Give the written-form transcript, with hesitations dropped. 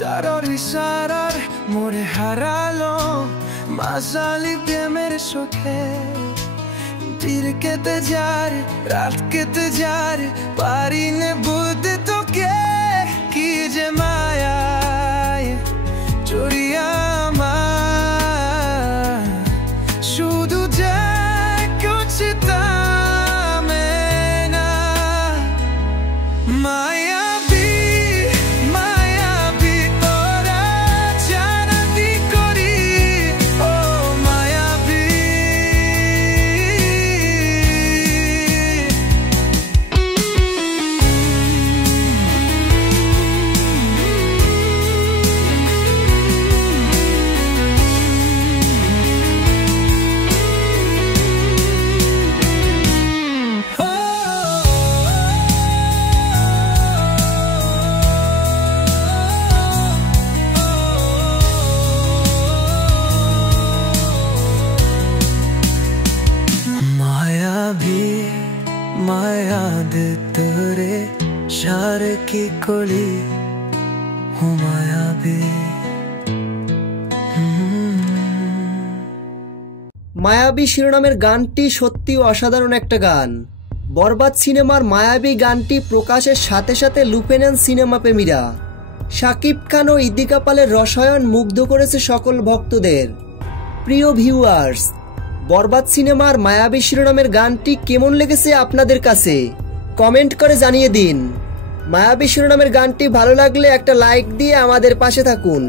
তারার ইশারার মোরে হারালো মাসালি প্রেমের শোকে দিন কেটে যায় রাত কেটে যায় পারি নে বলতে তোকে কি যে মায়ায় জড়িয়ে আমার শুধু যে কুছ থামে না মায়াবী মায়াবী ওরা জানাতি করি ও মায়াবী मायावी माया दे तेरे शार की कोली हूँ मायावी মায়াবী শিরোনামের গানটি সত্যি অসাধারণ একটা গান। বরবাদ সিনেমার মায়াবী গানটি প্রকাশের সাথে সাথে লুপে নেন সিনেমা প্রেমীরা। শাকিব খান ও ইদিকা পালের রসায়ন মুগ্ধ করেছে সকল ভক্তদের। প্রিয় ভিউয়ার্স, বরবাদ সিনেমার মায়াবী শিরোনামের গানটি কেমন লেগেছে আপনাদের কাছে কমেন্ট করে জানিয়ে দিন। মায়াবী শিরোনামের গানটি ভালো লাগলে একটা লাইক দিয়ে আমাদের পাশে থাকুন।